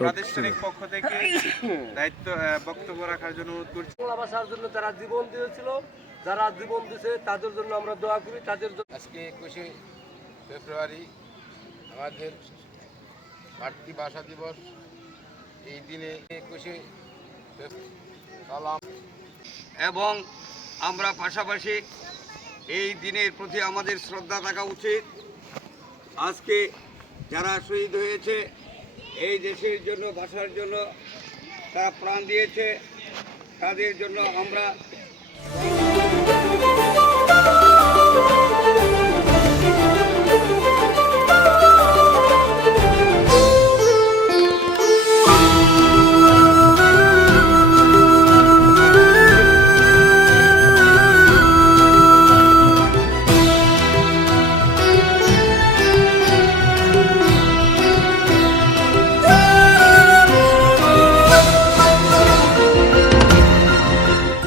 প্রাতিষ্ঠানিক পক্ষ থেকে দায়িত্ব বক্তব্য রাখার জন্য অনুরোধ করছি। বাংলা ভাষার জন্য যারা জীবন দিয়েছিল, যারা জীবন দিয়েছে তাদের জন্য আমরা দোয়া করি। তাদের জন্য আজকে 21শে ফেব্রুয়ারি আমাদের মাতৃভাষা দিবস। এই দিনে 21শে সালাম এবং আমরা পাশাপাশি এই দিনের প্রতি আমাদের শ্রদ্ধা থাকা উচিত। আজকে যারা শহীদ হয়েছে এই দেশের জন্য, ভাষার জন্য তারা প্রাণ দিয়েছে, তাদের জন্য আমরা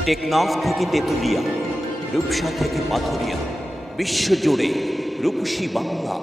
টেকনাফ থেকে তেঁতুলিয়া, রূপসা থেকে পাথুরিয়া, বিশ্বজুড়ে রূপসী বাংলা।